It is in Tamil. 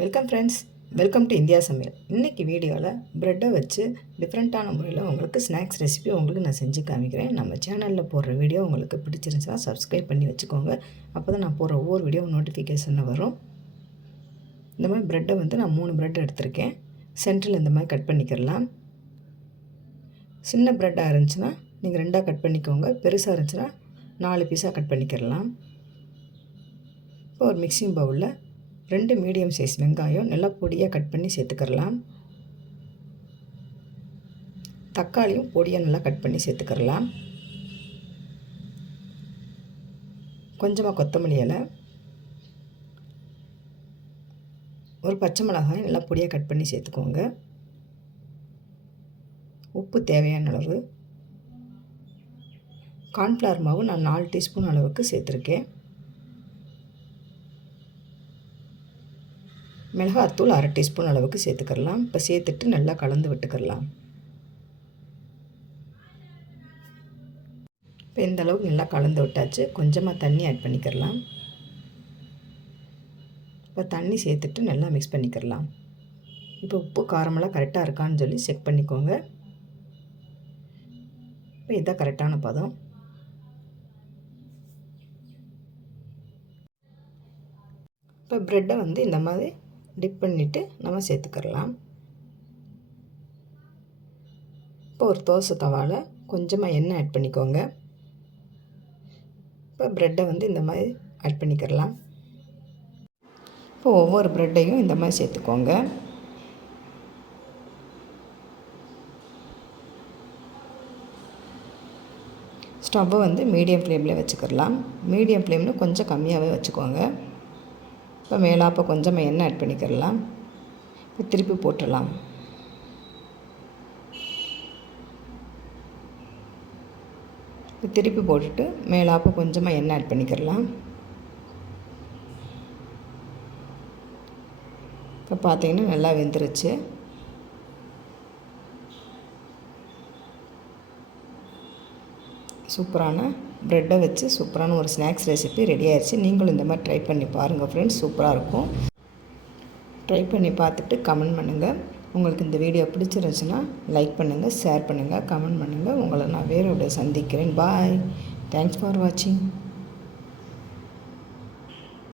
Welcome friends welcome to India சமையல் இன்றைக்கி வீடியோவில் ப்ரெட்டை வச்சு டிஃப்ரெண்ட்டான முறையில் உங்களுக்கு ஸ்நாக்ஸ் ரெசிபி உங்களுக்கு நான் செஞ்சு காமிக்கிறேன். நம்ம சேனலில் போடுற வீடியோ உங்களுக்கு பிடிச்சிருந்துச்சுன்னா சப்ஸ்கிரைப் பண்ணி வச்சுக்கோங்க. அப்போ தான் நான் போடுற ஒவ்வொரு வீடியோ நோட்டிஃபிகேஷனில் வரும். இந்த மாதிரி ப்ரெட்டை வந்து நான் மூணு ப்ரெட் எடுத்திருக்கேன். சென்டரில் இந்த மாதிரி கட் பண்ணிக்கிறலாம். சின்ன ப்ரெட்டாக இருந்துச்சுன்னா நீங்கள் ரெண்டாக கட் பண்ணிக்கோங்க. பெருசாக இருந்துச்சுன்னா நாலு பீஸாக கட் பண்ணிக்கிறலாம். இப்போ ஒரு மிக்சிங் பவுலில் ரெண்டு மீடியம் சைஸ் வெங்காயம் நல்லா பொடியாக கட் பண்ணி சேர்த்துக்கிறலாம். தக்காளியும் பொடியாக நல்லா கட் பண்ணி சேர்த்துக்கிறலாம். கொஞ்சமாக கொத்தமல்லி இலை. ஒரு பச்சை மிளகாய் நல்லா பொடியாக கட் பண்ணி சேர்த்துக்கோங்க. உப்பு தேவையான அளவு. கார்ன்ஃப்ளவர் மாவு நான் நாலு டீஸ்பூன் அளவுக்கு சேர்த்துருக்கேன். மிளகாத்தூள் அரை டீஸ்பூன் அளவுக்கு சேர்த்துக்கலாம் இப்போ சேர்த்துட்டு நல்லா கலந்து விட்டுக்கிறலாம். இப்போ இந்த அளவுக்கு நல்லா கலந்து விட்டாச்சு. கொஞ்சமாக தண்ணி ஆட் பண்ணிக்கிறலாம். இப்போ தண்ணி சேர்த்துட்டு நல்லா மிக்ஸ் பண்ணிக்கிறலாம். இப்போ உப்பு காரமெல்லாம் கரெக்டாக இருக்கான்னு சொல்லி செக் பண்ணிக்கோங்க. இப்போ இதுதான் கரெக்டான பதம். இப்போ ப்ரெட்டை வந்து இந்த மாதிரி டிப் பண்ணிவிட்டு நம்ம சேர்த்துக்கிறலாம். இப்போ ஒரு தோசை தவாவில் கொஞ்சமாக எண்ணெய் ஆட் பண்ணிக்கோங்க. இப்போ ப்ரெட்டை வந்து இந்த மாதிரி ஆட் பண்ணிக்கிறலாம். இப்போ ஒவ்வொரு ப்ரெட்டையும் இந்த மாதிரி சேர்த்துக்கோங்க. ஸ்டவ்வை வந்து மீடியம் ஃப்ளேமில் வச்சுக்கிடலாம் மீடியம் ஃப்ளேமில் கொஞ்சம் கம்மியாகவே வச்சுக்கோங்க. இப்போ மேலாப்போ கொஞ்சமாக எண்ணெய் ஆட் பண்ணிக்கிறலாம். இப்போ திருப்பி போட்டுடலாம். இப்போ திருப்பி போட்டுட்டு மேலாப்போ கொஞ்சமாக எண்ணெய் ஆட் பண்ணிக்கிறலாம். இப்போ பார்த்தீங்கன்னா நல்லா வெந்துருச்சு. சூப்பரான ப்ரெட்டை வச்சு சூப்பரான ஒரு ஸ்நாக்ஸ் ரெசிபி ரெடி ஆயிடுச்சு நீங்களும் இந்த மாதிரி ட்ரை பண்ணி பாருங்கள் ஃப்ரெண்ட்ஸ் சூப்பராக இருக்கும். ட்ரை பண்ணி பார்த்துட்டு கமெண்ட் பண்ணுங்கள் உங்களுக்கு இந்த வீடியோ பிடிச்சிருந்துச்சுன்னா லைக் பண்ணுங்கள் ஷேர் பண்ணுங்கள் கமெண்ட் பண்ணுங்கள் உங்களை நான் வேறோட சந்திக்கிறேன். பாய் தேங்க்ஸ் ஃபார் வாட்சிங்